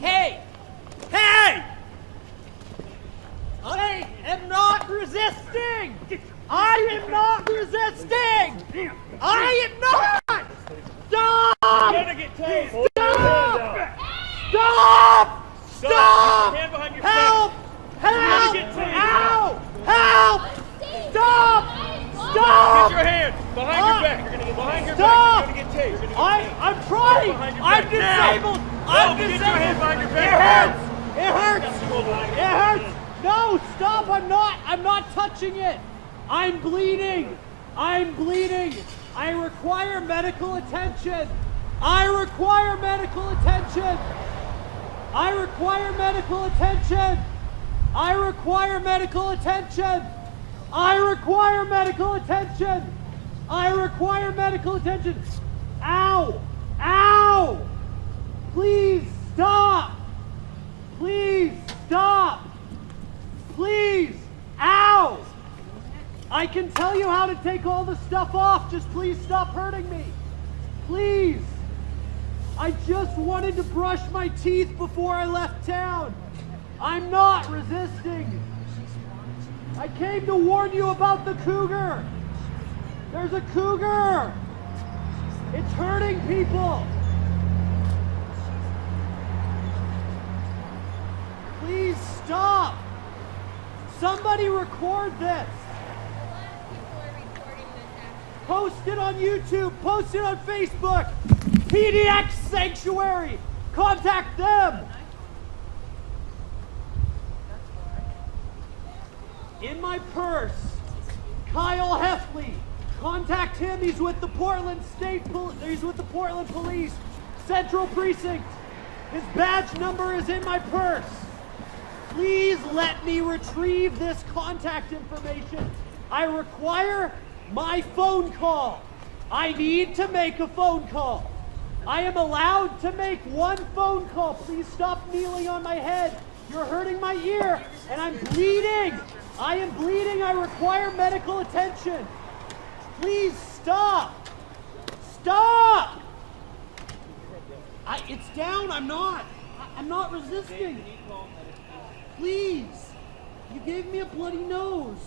Hey! Hey! I am not resisting! I am not resisting! I am not! Stop! You're gonna get tased. Stop! Stop! Stop! Hand behind your Help! Help! Ow! Help! Stop! Stop! Get your hands behind your back. You're gonna get behind your Stop! back. You're gonna get tased. I'm trying! I'm disabled! I'm Get disabled! your hands behind your It back. hurts! It hurts! It hurts! No! Stop! I'm not touching it! I'm bleeding! I'm bleeding! I require medical attention! I require medical attention! I require medical attention! I require medical attention! I require medical attention! I require medical attention! Ow! Ow! Please stop! Please stop! Please! Ow! I can tell you how to take all the stuff off. Just please stop hurting me. Please. I just wanted to brush my teeth before I left town. I'm not resisting. I came to warn you about the cougar. There's a cougar. It's hurting people. Please stop. Somebody record this. Post it on YouTube. Post it on Facebook. PDX Sanctuary. Contact them. In my purse, Kyle Heffley. Contact him. He's with the Portland He's with the Portland Police Central Precinct. His badge number is in my purse. Please let me retrieve this contact information. I require my phone call. I need to make a phone call. I am allowed to make one phone call. Please stop kneeling on my head. You're hurting my ear, and I'm bleeding. I am bleeding. I require medical attention. Please stop. Stop. It's down. I'm not resisting. Please. You gave me a bloody nose.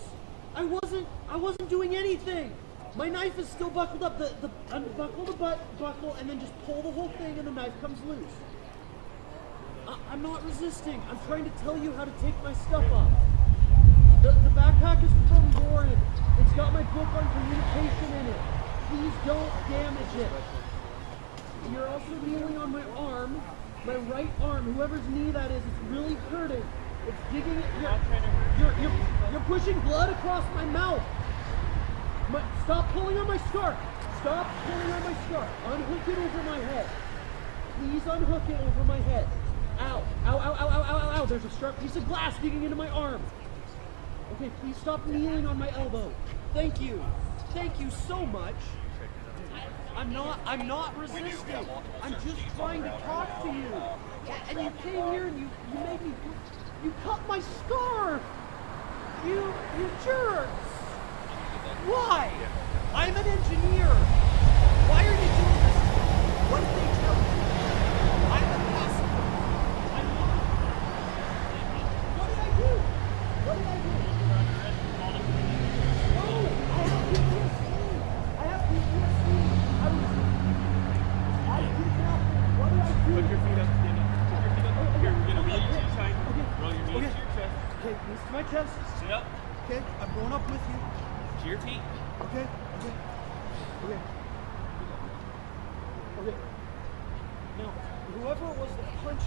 I wasn't doing anything. My knife is still buckled up. Unbuckle the buckle and then just pull the whole thing and the knife comes loose. I'm not resisting. I'm trying to tell you how to take my stuff off. The backpack is from Warren. It's got my book on communication in it. Please don't damage it. You're also kneeling on my arm, my right arm. Whoever's knee that is, it's really hurting. It's digging it. You're pushing blood across my mouth. Stop pulling on my scarf. Stop pulling on my scarf. Unhook it over my head. Please unhook it over my head. Ow. Ow, ow, ow, ow, ow, ow. There's a sharp piece of glass digging into my arm. Okay, please stop kneeling on my elbow. Thank you. Thank you so much. I'm not resisting. I'm just trying to talk to you. And you came here and you made me, you cut my scarf. You jerks. Why? I'm an engineer. Why are you doing this? What did they tell you? I'm a passenger. I'm not. What did I do? What did I do? No, I have PTSD. I have PTSD. I did nothing. What did I do? Put your feet up, stand up. Put your feet up. Here, you're gonna roll your knees tight. Roll your knees to your chest. Okay, knees to my chest. Sit up. Okay, I'm going up with you. To your feet. Okay. Now, whoever it was that punched